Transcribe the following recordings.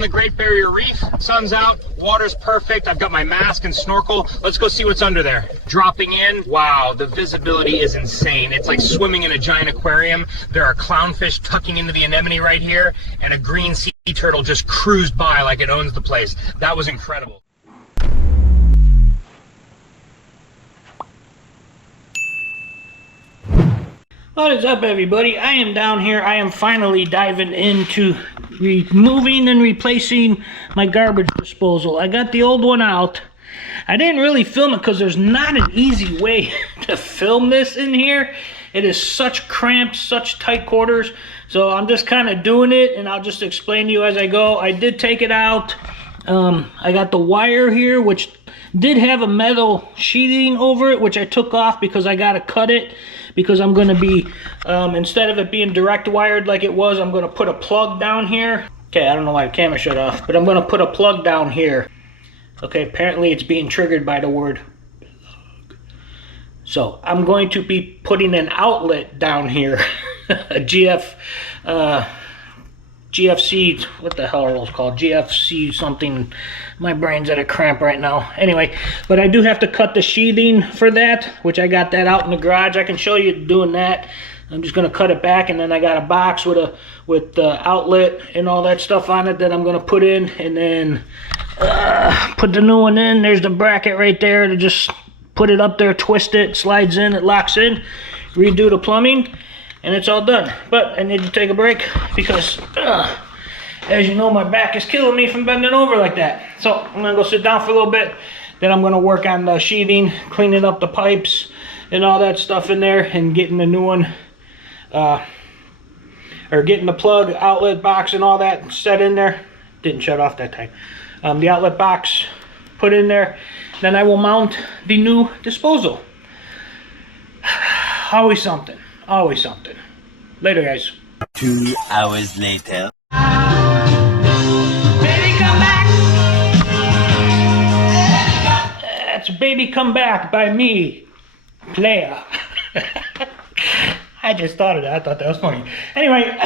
The Great Barrier Reef, sun's out, water's perfect. I've got my mask and snorkel. Let's go see what's under there. Dropping in, wow, the visibility is insane. It's like swimming in a giant aquarium. There are clownfish tucking into the anemone right here, and a green sea turtle just cruised by like it owns the place. That was incredible. What is up, everybody? I am down here. I am finally diving into removing and replacing my garbage disposal. I got the old one out. I didn't really film it because there's not an easy way to film this in here. It is such cramped, such tight quarters. So I'm just kind of doing it, and I'll just explain to you as I go. I did take it out. I got the wire here, which did have a metal sheeting over it, which I took off because I got to cut it. Because I'm going to be, instead of it being direct wired like it was, I'm going to put a plug down here. Okay, I don't know why the camera shut off, but I'm going to put a plug down here. Okay, apparently it's being triggered by the word plug. So I'm going to be putting an outlet down here. A GFC, what the hell are those called? GFC something. My brain's at a cramp right now. Anyway, but I do have to cut the sheathing for that, which I got that out in the garage. I can show you doing that. I'm just gonna cut it back, and then I got a box with the outlet and all that stuff on it that I'm gonna put in, and then put the new one in. There's the bracket right there to just put it up there, twist it, slides in, it locks in, redo the plumbing, and it's all done. But I need to take a break because as you know, my back is killing me from bending over like that. So I'm gonna go sit down for a little bit, then I'm gonna work on the sheathing, cleaning up the pipes and all that stuff in there, and getting the new one, or getting the plug outlet box and all that set in there. Didn't shut off that time. The outlet box put in there, then I will mount the new disposal. Always something, always something. Later, guys. 2 hours later. Baby, come back. That's Baby Come Back by me, player. I just thought of that. I thought that was funny. Anyway,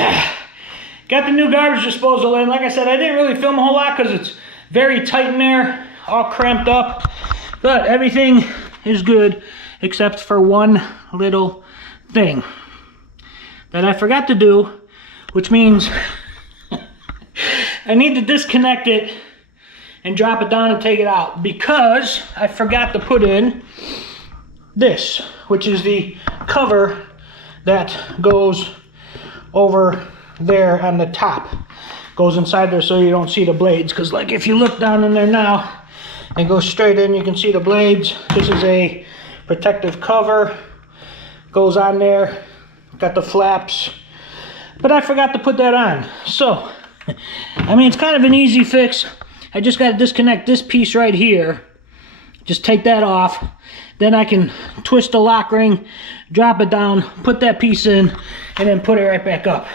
got the new garbage disposal in. Like I said, I didn't really film a whole lot because it's very tight in there, all cramped up. But everything is good except for one little thing that I forgot to do, which means I need to disconnect it and drop it down and take it out, because I forgot to put in this, which is the cover that goes over there on the top. Goes inside there so you don't see the blades, because like if you look down in there now and go straight in, you can see the blades. This is a protective cover, goes on there, got the flaps, but I forgot to put that on. So I mean, it's kind of an easy fix. I just got to disconnect this piece right here, just take that off, then I can twist the lock ring, drop it down, put that piece in, and then put it right back up.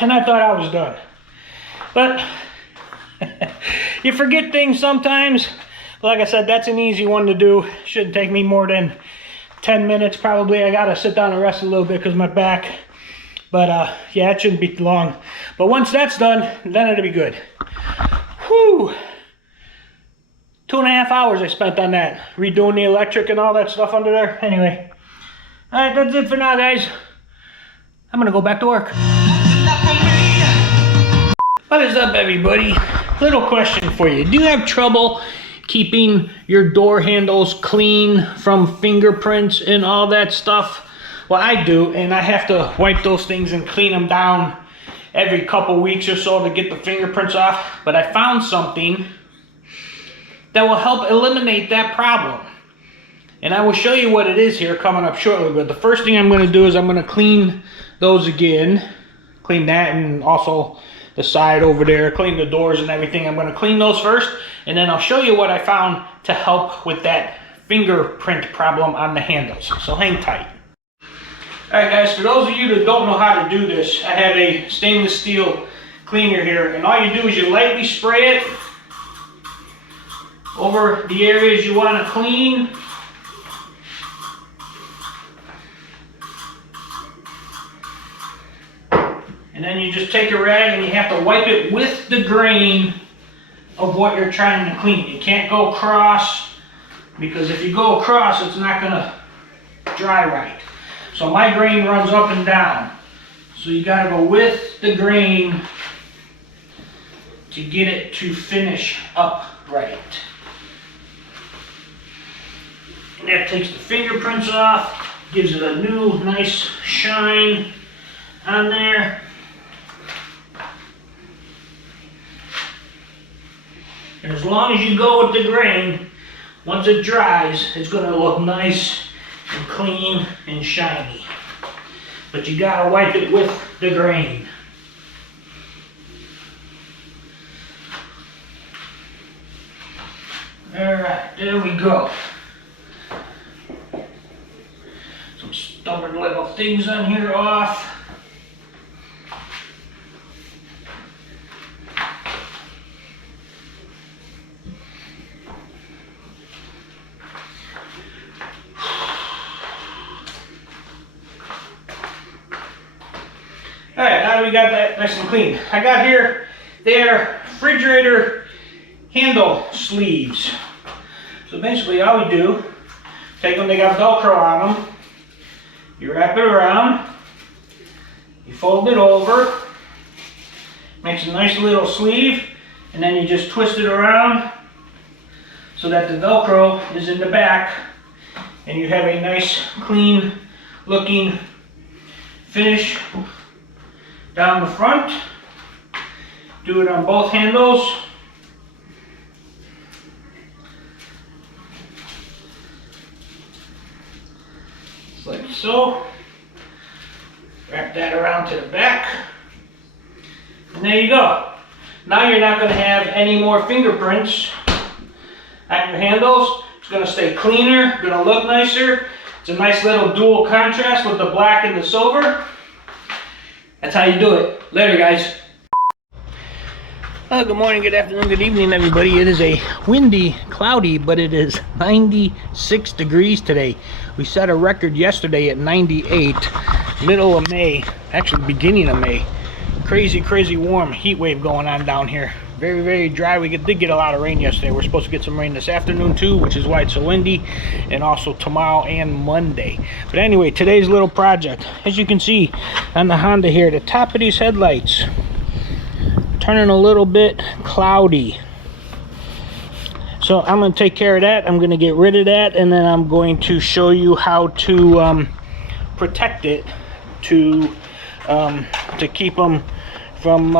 And I thought I was done, but you forget things sometimes. Like I said, that's an easy one to do. Shouldn't take me more than 10 minutes probably. I gotta sit down and rest a little bit because my back, but yeah, it shouldn't be long. But once that's done, then it'll be good. Whew. 2.5 hours I spent on that, redoing the electric and all that stuff under there. Anyway, all right, that's it for now, guys. I'm gonna go back to work. What is up, everybody? Little question for you. Do you have trouble keeping your door handles clean from fingerprints and all that stuff? Well, I do, and I have to wipe those things and clean them down every couple weeks or so to get the fingerprints off. But I found something that will help eliminate that problem. And I will show you what it is here coming up shortly. But the first thing I'm going to do is I'm going to clean those again. Clean that, and also the side over there, clean the doors and everything. I'm going to clean those first, and then I'll show you what I found to help with that fingerprint problem on the handles. So hang tight. Alright guys, for those of you that don't know how to do this, I have a stainless steel cleaner here, and all you do is you lightly spray it over the areas you want to clean. And And then you just take a rag and you have to wipe it with the grain of what you're trying to clean. You can't go across, because if you go across, it's not gonna dry right. So my grain runs up and down. So you gotta go with the grain to get it to finish up right. And that takes the fingerprints off, gives it a new nice shine on there. And as long as you go with the grain, once it dries, it's going to look nice and clean and shiny. But you got to wipe it with the grain. Alright, there we go. Some stubborn little things on here off. Alright, now that we got that nice and clean, I got here their refrigerator handle sleeves. So basically all we do, take them, they got Velcro on them, you wrap it around, you fold it over, makes a nice little sleeve, and then you just twist it around so that the Velcro is in the back, and you have a nice clean looking finish down the front. Do it on both handles. Just like so. Wrap that around to the back. And there you go. Now you're not going to have any more fingerprints on your handles. It's going to stay cleaner, going to look nicer. It's a nice little dual contrast with the black and the silver. That's how you do it. Later, guys. Good morning, good afternoon, good evening, everybody. It is a windy, cloudy, but it is 96 degrees today. We set a record yesterday at 98, middle of May, actually beginning of May. Crazy, crazy warm heat wave going on down here. Very, very dry. We did get a lot of rain yesterday. We're supposed to get some rain this afternoon too, which is why it's so windy, and also tomorrow and Monday. But anyway, today's little project, as you can see on the Honda here, the top of these headlights turning a little bit cloudy. So I'm going to take care of that. I'm going to get rid of that, and then I'm going to show you how to protect it to keep them from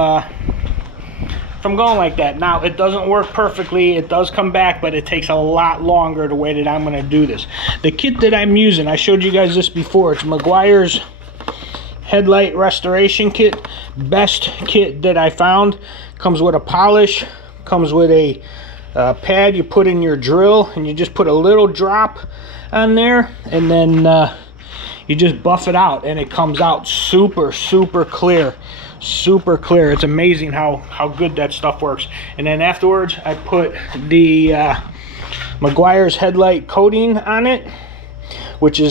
going like that. Now, it doesn't work perfectly. It does come back, but it takes a lot longer the way that I'm going to do this. The kit that I'm using, I showed you guys this before. It's Meguiar's Headlight Restoration Kit. Best kit that I found. Comes with a polish. Comes with a pad you put in your drill, and you just put a little drop on there, and then you just buff it out, and it comes out super, super clear. Super clear. It's amazing how good that stuff works. And then afterwards, I put the Meguiar's Headlight coating on it,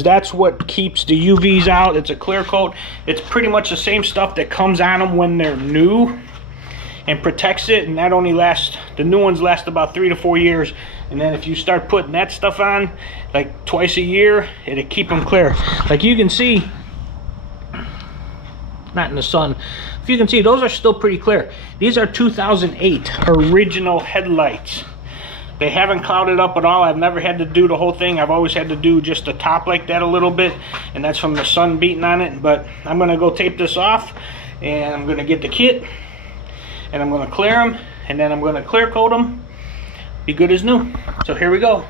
that's what keeps the UVs out. It's a clear coat. It's pretty much the same stuff that comes on them when they're new and protects it, and that only lasts, the new ones last about 3 to 4 years. And then if you start putting that stuff on like twice a year, it'll keep them clear. Like you can see, not in the sun, if you can see, those are still pretty clear. These are 2008 original headlights. They haven't clouded up at all. I've never had to do the whole thing. I've always had to do just the top like that a little bit, and that's from the sun beating on it. But I'm going to go tape this off, and I'm going to get the kit, and I'm going to clear them, and then I'm going to clear coat them. Be good as new. So here we go.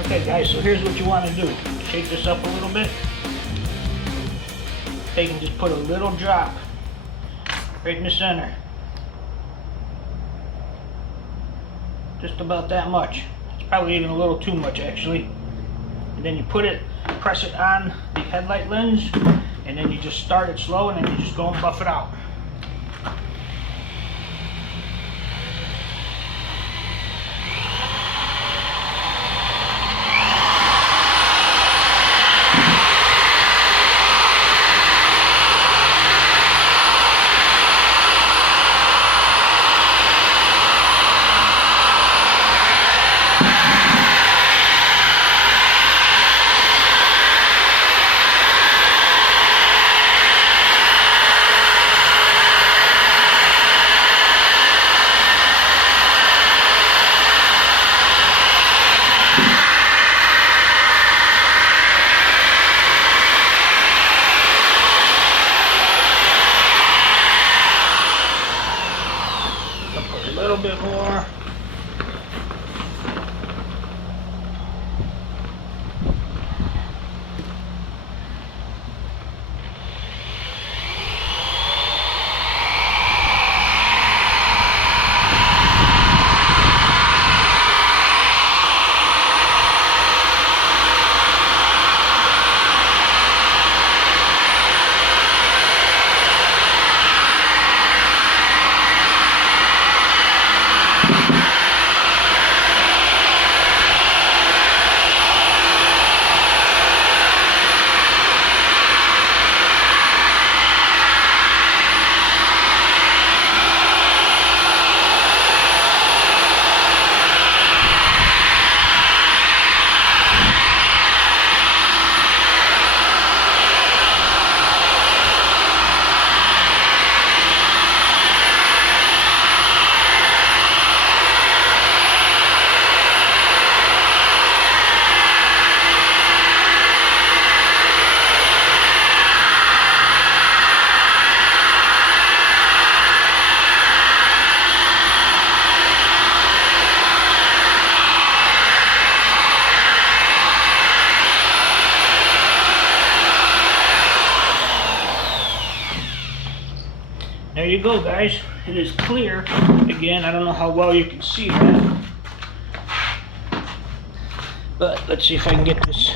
Okay guys, so here's what you want to do. Shake this up a little bit. Take and just put a little drop right in the center. Just about that much. It's probably even a little too much actually. And then you put it, press it on the headlight lens, and then you just start it slow, and then you just go and buff it out. a little bit more. There you go, guys. It is clear. Again, I don't know how well you can see that. But let's see if I can get this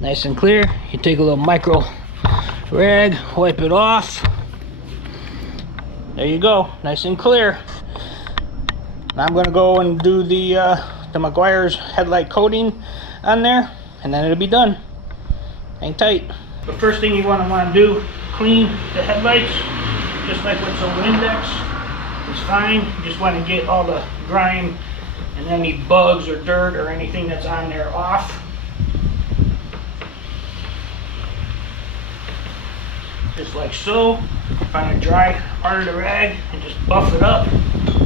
nice and clear. You take a little micro rag, wipe it off. There you go, nice and clear. Now I'm gonna go and do the Meguiar's headlight coating on there, and then it'll be done. Hang tight. The first thing you want to do, clean the headlights, just like with some Windex. It's fine. You just want to get all the grime and any bugs or dirt or anything that's on there off. Just like so. Find a dry part of the rag and just buff it up.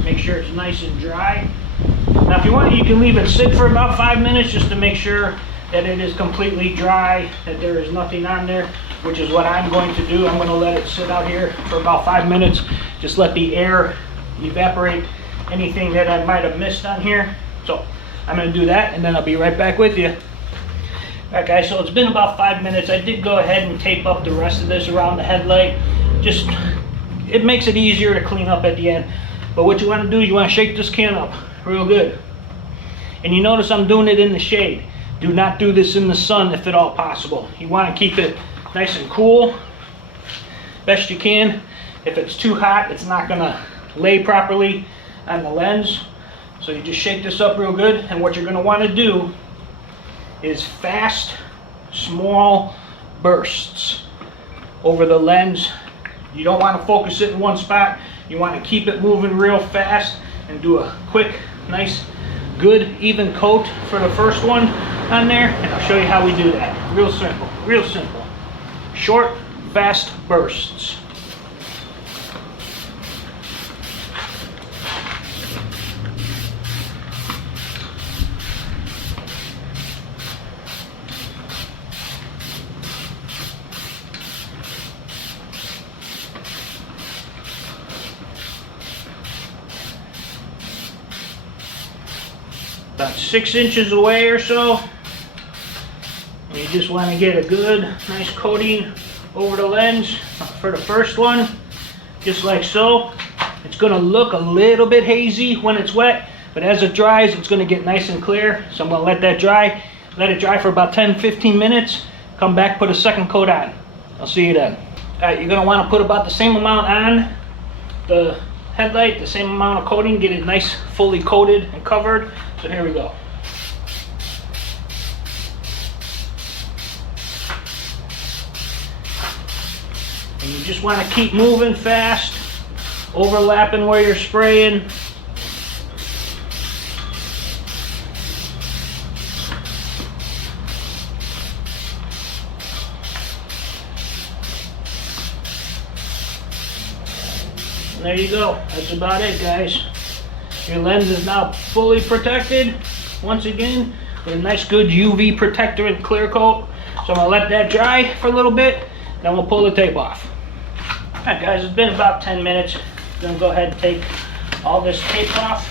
Make sure it's nice and dry. Now if you want, you can leave it sit for about 5 minutes just to make sure that it is completely dry, that there is nothing on there, which is what I'm going to do. I'm going to let it sit out here for about 5 minutes. Just let the air evaporate anything that I might have missed on here. So I'm going to do that, and then I'll be right back with you. Alright guys, so it's been about 5 minutes. I did go ahead and tape up the rest of this around the headlight. Just, it makes it easier to clean up at the end. But what you want to do, you want to shake this can up real good. And you notice I'm doing it in the shade. Do not do this in the sun if at all possible. You want to keep it nice and cool, best you can. If it's too hot, it's not going to lay properly on the lens. So you just shake this up real good, and what you're going to want to do is fast, small bursts over the lens. You don't want to focus it in one spot. You want to keep it moving real fast and do a quick, nice, good, even coat for the first one on there, and I'll show you how we do that. Real simple, real simple. Short, fast bursts. About 6 inches away or so. And you just want to get a good, nice coating over the lens for the first one, just like so. It's going to look a little bit hazy when it's wet, but as it dries, it's going to get nice and clear. So I'm going to let that dry. Let it dry for about 10-15 minutes. Come back, put a second coat on. I'll see you then. Alright, you're going to want to put about the same amount on the headlight, the same amount of coating, get it nice, fully coated and covered. So here we go. And you just want to keep moving fast, overlapping where you're spraying. And there you go. That's about it, guys. Your lens is now fully protected, once again, with a nice good UV protector and clear coat. So I'm going to let that dry for a little bit, then we'll pull the tape off. Alright guys, it's been about 10 minutes. I'm gonna go ahead and take all this tape off.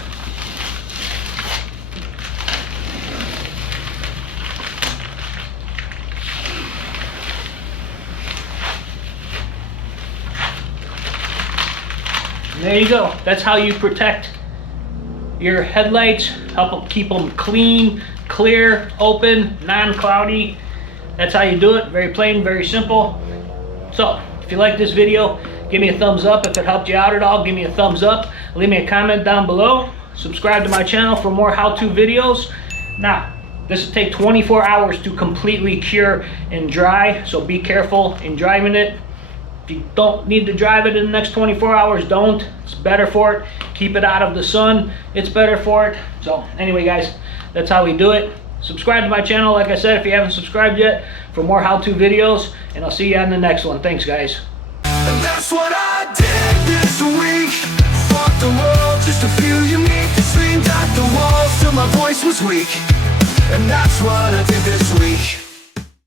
And there you go. That's how you protect your headlights. Help them keep them clean, clear, open, non-cloudy. That's how you do it. Very plain, very simple. So, if you like this video, give me a thumbs up. If it helped you out at all, give me a thumbs up. Leave me a comment down below. Subscribe to my channel for more how-to videos. Now, this will take 24 hours to completely cure and dry, so be careful in driving it. If you don't need to drive it in the next 24 hours, don't. It's better for it. Keep it out of the sun. It's better for it. So anyway, guys, that's how we do it. Subscribe to my channel, like I said, if you haven't subscribed yet, for more how-to videos. And I'll see you on the next one. Thanks, guys. And that's what I did this week. Fought the world just to feel unique. Screamed at the walls till my voice was weak. And that's what I did this week.